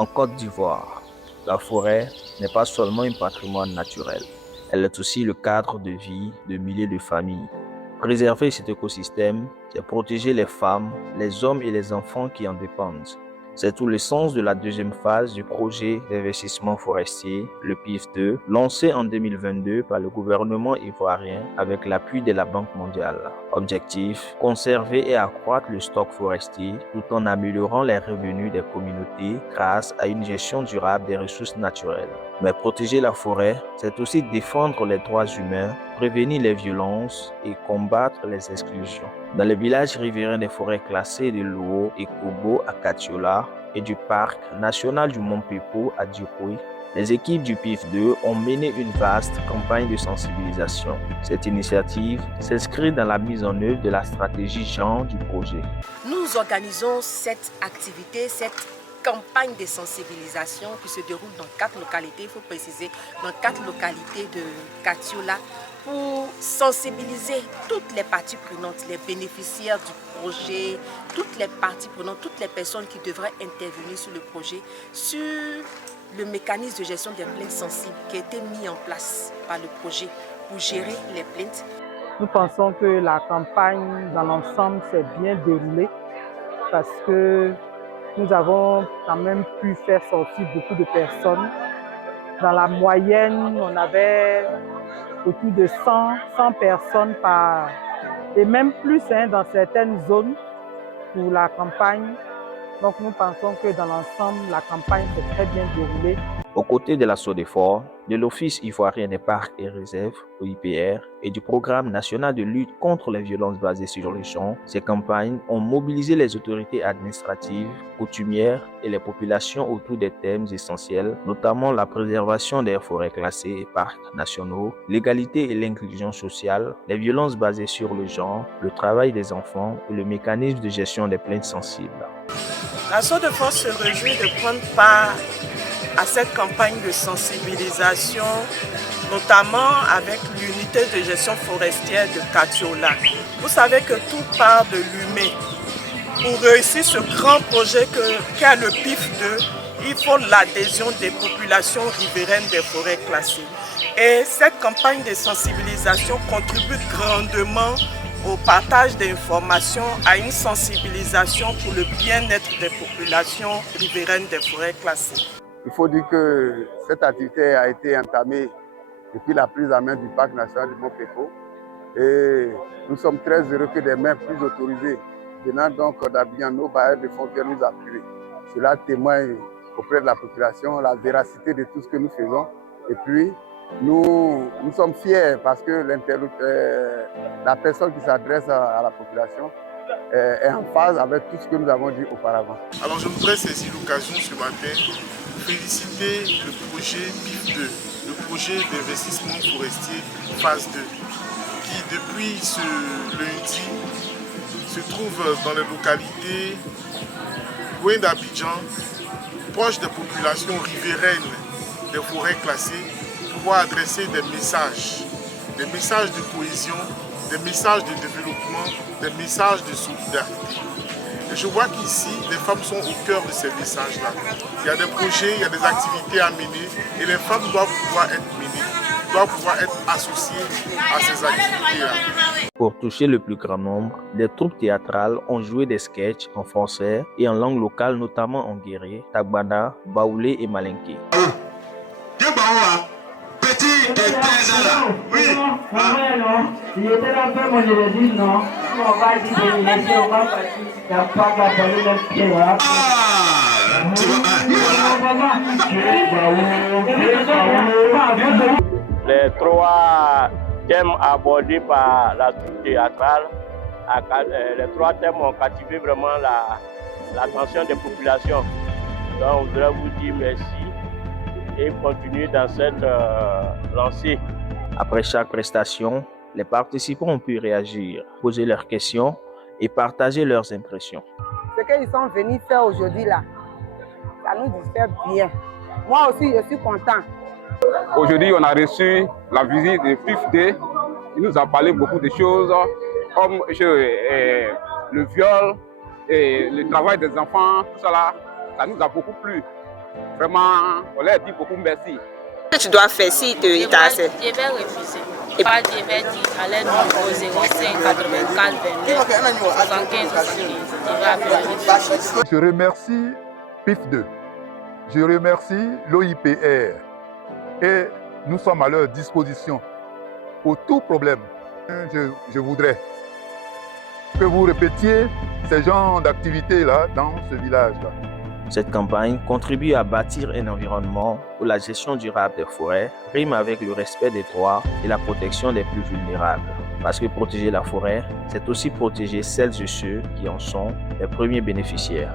En Côte d'Ivoire, la forêt n'est pas seulement un patrimoine naturel, elle est aussi le cadre de vie de milliers de familles. Préserver cet écosystème, c'est protéger les femmes, les hommes et les enfants qui en dépendent. C'est tout le sens de la deuxième phase du projet d'investissement forestier, le PIF2, lancé en 2022 par le gouvernement ivoirien avec l'appui de la Banque mondiale. Objectif, conserver et accroître le stock forestier tout en améliorant les revenus des communautés grâce à une gestion durable des ressources naturelles. Mais protéger la forêt, c'est aussi défendre les droits humains, prévenir les violences et combattre les exclusions. Dans les villages riverains des forêts classées de Luo et Kobo à Katiola et du parc national du Mont Pepo à Diokoui, les équipes du PIF2 ont mené une vaste campagne de sensibilisation. Cette initiative s'inscrit dans la mise en œuvre de la stratégie genre du projet. Nous organisons cette activité, cette campagne de sensibilisation qui se déroule dans 4 localités, il faut préciser, dans 4 localités de Katiola, pour sensibiliser toutes les parties prenantes, les bénéficiaires du projet, toutes les parties prenantes, toutes les personnes qui devraient intervenir sur le projet, sur le mécanisme de gestion des plaintes sensibles qui a été mis en place par le projet pour gérer les plaintes. Nous pensons que la campagne dans l'ensemble s'est bien déroulée parce que nous avons quand même pu faire sortir beaucoup de personnes. Dans la moyenne, on avait autour de 100 personnes et même plus dans certaines zones pour la campagne. Donc nous pensons que dans l'ensemble, la campagne s'est très bien déroulée. Aux côtés de la SODEFOR, de l'Office ivoirien des parcs et réserves, OIPR, et du Programme national de lutte contre les violences basées sur le genre, ces campagnes ont mobilisé les autorités administratives, coutumières et les populations autour des thèmes essentiels, notamment la préservation des forêts classées et parcs nationaux, l'égalité et l'inclusion sociale, les violences basées sur le genre, le travail des enfants et le mécanisme de gestion des plaintes sensibles. La SODEFOR se réjouit de prendre part à cette campagne de sensibilisation, notamment avec l'unité de gestion forestière de Katiola. Vous savez que tout part de l'humain. Pour réussir ce grand projet qu'est le PIF2, il faut l'adhésion des populations riveraines des forêts classées. Et cette campagne de sensibilisation contribue grandement au partage d'informations, à une sensibilisation pour le bien-être des populations riveraines des forêts classées. Il faut dire que cette activité a été entamée depuis la prise en main du parc national du Mont Pepo et nous sommes très heureux que des mains plus autorisées venant donc d'Abidjan, nos bailleurs de fonds viennent nous appuyer. Cela témoigne auprès de la population la véracité de tout ce que nous faisons et puis nous sommes fiers parce que la personne qui s'adresse à la population est en phase avec tout ce que nous avons dit auparavant. Alors je voudrais saisir l'occasion ce matin pour féliciter le projet PIF2, le projet d'investissement forestier phase 2, qui depuis ce lundi se trouve dans les localités loin d'Abidjan, proche des populations riveraines des forêts classées, pour pouvoir adresser des messages de cohésion, des messages de développement, des messages de solidarité. Et je vois qu'ici, les femmes sont au cœur de ces messages-là. Il y a des projets, il y a des activités à mener et les femmes doivent pouvoir être menées, doivent pouvoir être associées à ces activités-là. Pour toucher le plus grand nombre, des troupes théâtrales ont joué des sketchs en français et en langue locale, notamment en guéré, tagbana, baoulé et malinké. Petit de 15 ans là. Oui. Il était là pour moi, je le dis non. On va dire que on va partir. Il n'y a pas qu'à parler de pied là. Ah, tu vois, Les 3 thèmes abordés par la troupe théâtrale, les 3 thèmes ont captivé vraiment l'attention des populations. Donc, on voudrais vous dire merci et continuer dans cette lancée. Après chaque prestation, les participants ont pu réagir, poser leurs questions et partager leurs impressions. Ce qu'ils sont venus faire aujourd'hui là, ça nous fait bien. Moi aussi, je suis content. Aujourd'hui, on a reçu la visite de PIF2. Il nous a parlé beaucoup de choses comme le viol et le travail des enfants, tout ça là, ça nous a beaucoup plu. Vraiment, on leur dit beaucoup merci. Qu'est-ce que tu dois faire si il t'a assez? Je vais refuser. Je vais dire à l'aide au 05 84 22 75 75. Je vais appeler. Je remercie PIF2. Je remercie l'OIPR. Et nous sommes à leur disposition pour tout problème. Je voudrais que vous répétiez ces genres d'activités-là dans ce village-là. Cette campagne contribue à bâtir un environnement où la gestion durable des forêts rime avec le respect des droits et la protection des plus vulnérables. Parce que protéger la forêt, c'est aussi protéger celles et ceux qui en sont les premiers bénéficiaires.